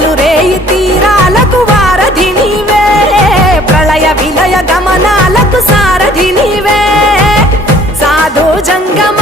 పగలు రేయి తీరాలకు వారధి నీవే, ప్రళయ విలయ గమనాలకు సారథి నీవే, సాధు జంగమ